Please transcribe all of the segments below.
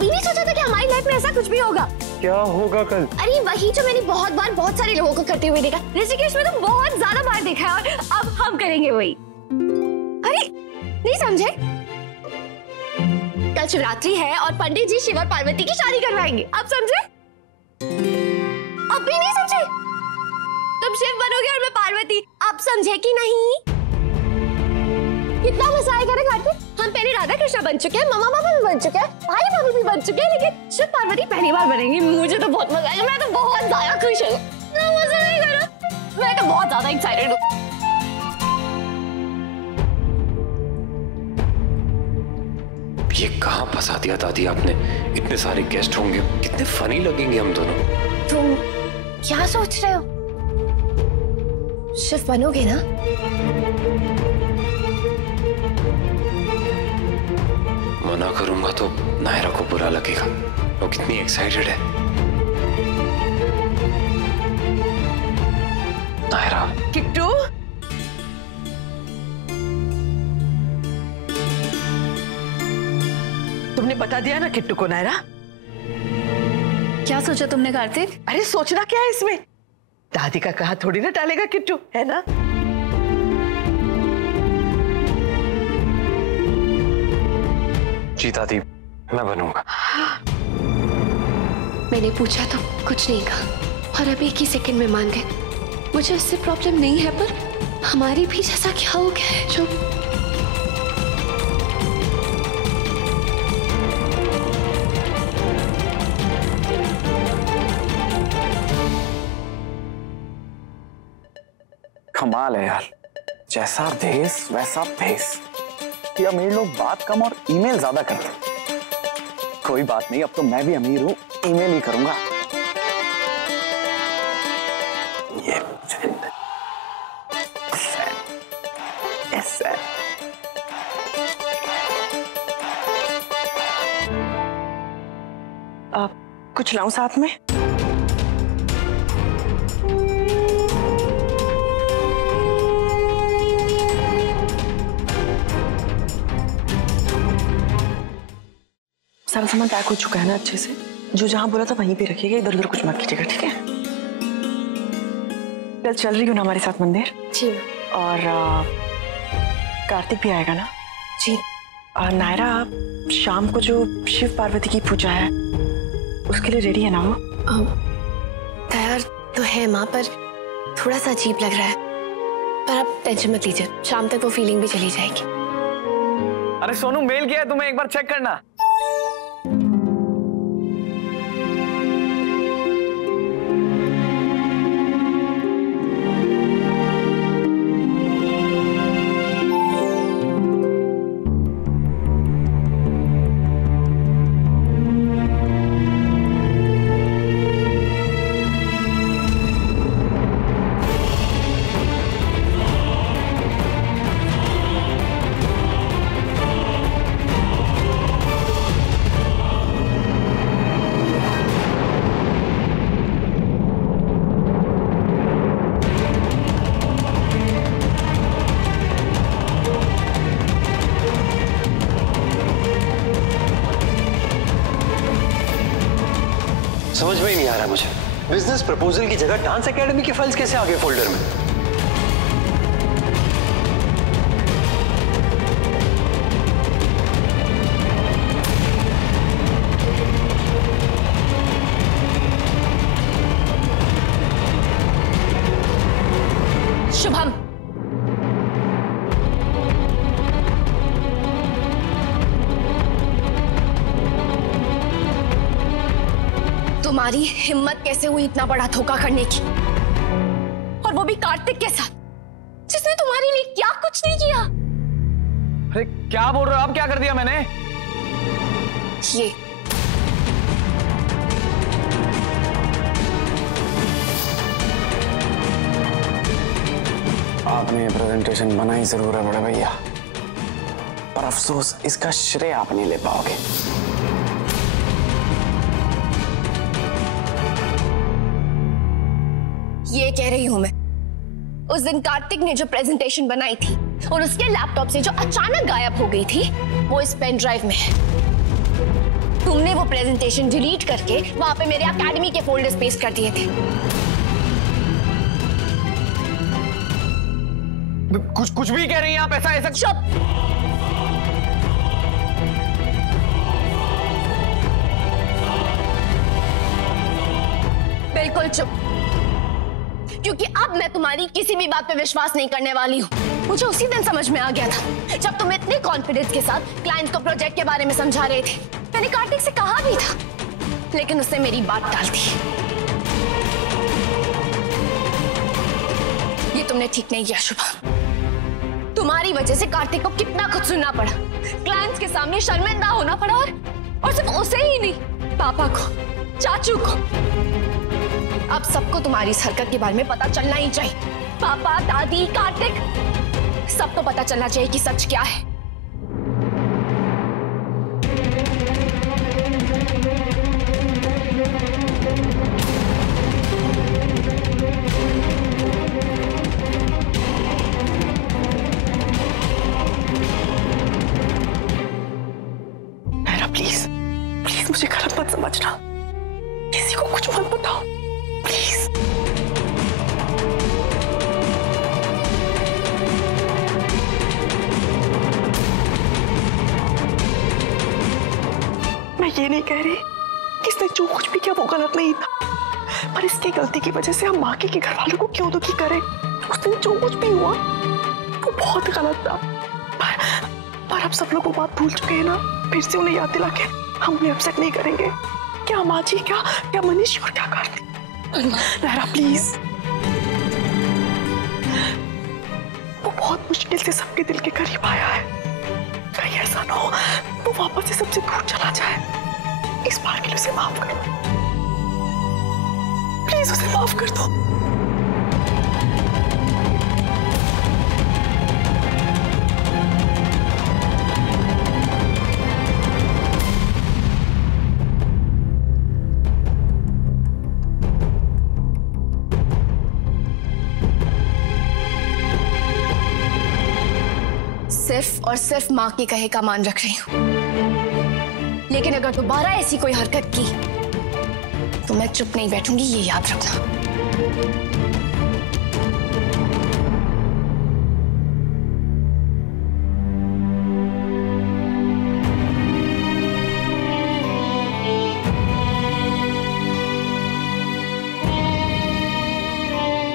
कभी नहीं सोचा था कि हमारी लाइफ में ऐसा कुछ भी होगा। क्या होगा कल? अरे वही जो मैंने बहुत बार बहुत सारे लोगों को करते हुए देखा, ऋषिकेश में तो बहुत ज्यादा बार देखा है, और अब हम करेंगे वही। अरे नहीं समझे? कल शिवरात्रि है और पंडित जी शिव और पार्वती की शादी करवाएंगे, आप समझे? अब भी नहीं समझे? तुम शिव बनोगे और मैं पार्वती, आप समझे कि नहीं? कितना मजा आएगा ना कार्तिक। हम पहले राधा कृष्ण बन चुके हैं, मामा बाबा भी बन चुके हैं, भाई भाभी भी बन चुके हैं, लेकिन शिव पार्वती पहली बार बनेंगी। मुझे तो बहुत मजा आएगा, मैं तो बहुत ज्यादा खुश हूँ। मजा नहीं करो, मैं तो बहुत ज्यादा एक्साइटेड हूँ। ये कहाँ फंसा दिया दादी आपने? इतने सारे गेस्ट होंगे, कितने फनी लगेंगे हम दोनों। तुम क्या सोच रहे हो? शिव बनोगे ना? मना करूंगा तो नायरा को बुरा लगेगा। वो कितनी एक्साइटेड है। नायरा। किट्टू, तुमने बता दिया ना किट्टू को नायरा? क्या सोचा तुमने कार्तिक? अरे सोचना क्या है इसमें? दादी का कहा थोड़ी ना टालेगा किट्टू, है ना? जी दादी, मैं बनूंगा। मैंने पूछा तो कुछ नहीं कहा और अब एक ही सेकंड में मान गए। मुझे इससे प्रॉब्लम नहीं है, पर हमारी भी जैसा क्या हो गया है जो कमाल है यार, जैसा भेस वैसा भेस। ये अमीर लोग बात कम और ईमेल ज्यादा करते हैं। कोई बात नहीं, अब तो मैं भी अमीर हूं, ईमेल ही करूंगा। ये कुछ लाऊं साथ में? सारा सामान पैक हो चुका है ना अच्छे से? जो जहां बोला था वहीं पे रखिएगा, इधर उधर कुछ मत कीजिएगा, ठीक है? कल चल रही हूँ ना हमारे साथ मंदिर? जी। और कार्तिक भी आएगा ना? जी। नायरा, शाम को जो शिव पार्वती की पूजा है उसके लिए रेडी है ना वो? तैयार तो है माँ, पर थोड़ा सा अजीब लग रहा है। पर आप टेंशन मत लीजिए, शाम तक वो फीलिंग भी चली जाएगी। अरे सोनू, मेल किया है तुम्हें, एक बार चेक करना। समझ में ही नहीं आ रहा मुझे, बिजनेस प्रपोजल की जगह डांस एकेडमी के फाइल्स कैसे आ गए फोल्डर में? शुभम, तुम्हारी हिम्मत कैसे हुई इतना बड़ा धोखा करने की, और वो भी कार्तिक के साथ, जिसने तुम्हारे लिए क्या कुछ नहीं किया। अरे क्या बोल रहे हो आप? क्या कर दिया मैंने? ये आपने प्रेजेंटेशन बनाई जरूर है बड़े भैया, पर अफसोस इसका श्रेय आप नहीं ले पाओगे। ये कह रही हूं मैं, उस दिन कार्तिक ने जो प्रेजेंटेशन बनाई थी और उसके लैपटॉप से जो अचानक गायब हो गई थी, वो इस पेन ड्राइव में है। तुमने वो प्रेजेंटेशन डिलीट करके वहां पे मेरे एकेडमी के फोल्डर्स पेस्ट कर दिए थे। कुछ भी कह रही हैं आप? ऐसा चुप। बिल्कुल चुप, क्योंकि अब मैं तुम्हारी किसी भी बात पे विश्वास नहीं करने वाली हूँ। मुझे उसी दिन समझ में आ गया था जब तुम इतने कॉन्फिडेंस के साथ क्लाइंट्स को प्रोजेक्ट के बारे में समझा रहे थे। मैंने कार्तिक से कहा भी था, लेकिन उसने मेरी बात टाल दी। ये तुमने ठीक नहीं किया शुभम। तुम्हारी वजह से कार्तिक को कितना कुछ सुनना पड़ा, क्लाइंट्स के सामने शर्मिंदा होना पड़ा, और सिर्फ उसे ही नहीं, पापा को, चाचू को। अब सबको तुम्हारी इस हरकत के बारे में पता चलना ही चाहिए। पापा, दादी, कार्तिक, सबको पता चलना चाहिए कि सच क्या है। प्लीज प्लीज मुझे गलत मत समझना, किसी को कुछ मत बताओ प्लीज। मैं ये नहीं कह रही कि इसने जो कुछ भी किया वो गलत नहीं था, पर इसकी गलती की वजह से हम माँ के घर वालों को क्यों दुखी करें? उस दिन जो कुछ भी हुआ वो बहुत गलत था, पर अब सब लोग वो बात भूल चुके हैं ना। फिर से उन्हें याद दिला के हम उन्हें अपसेट नहीं करेंगे। क्या माँ जी, क्या मनीष और क्या कार्तिक। लहरा प्लीज, वो बहुत मुश्किल से सबके दिल के करीब आया है। कहीं ऐसा ना हो वो वापस से सबसे दूर चला जाए। इस बार के लिए उसे माफ कर दो प्लीज, उसे माफ कर दो। सिर्फ और सिर्फ माँ के कहे का मान रख रही हूँ, लेकिन अगर दोबारा ऐसी कोई हरकत की तो मैं चुप नहीं बैठूंगी, ये याद रखना।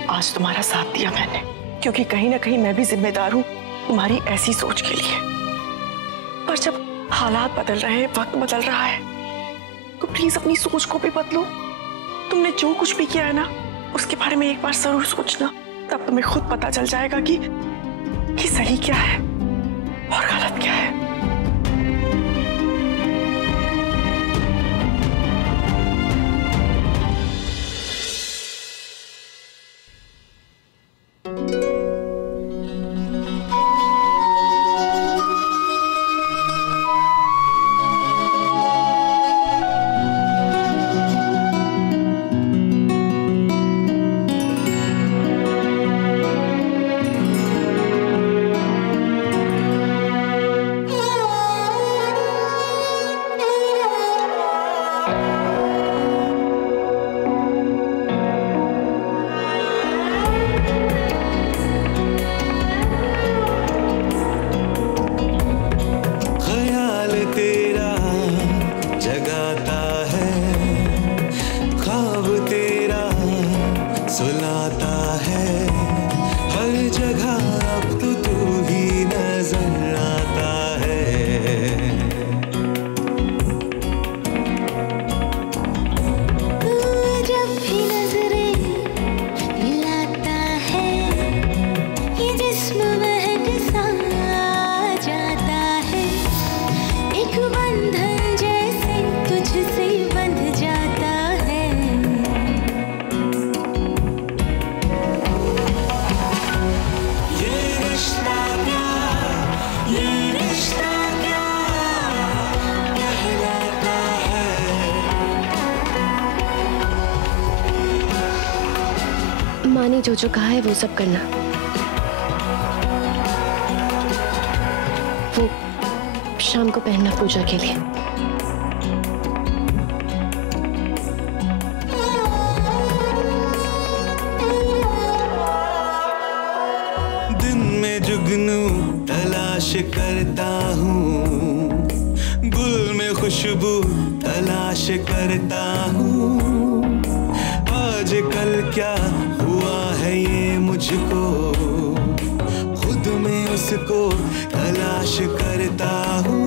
आज तुम्हारा साथ दिया मैंने, क्योंकि कहीं ना कहीं मैं भी जिम्मेदार हूँ तुम्हारी ऐसी सोच के लिए। पर जब हालात बदल रहे हैं, वक्त बदल रहा है, तो प्लीज अपनी सोच को भी बदलो। तुमने जो कुछ भी किया है ना, उसके बारे में एक बार जरूर सोचना, तब तुम्हें खुद पता चल जाएगा कि सही क्या है और गलत क्या है। माँ ने जो कहा है वो सब करना। वो शाम को पहनना पूजा के लिए। करता हूँ, गुल में खुशबू तलाश करता हूँ। आजकल क्या हुआ है ये मुझको, खुद में उसको तलाश करता हूँ।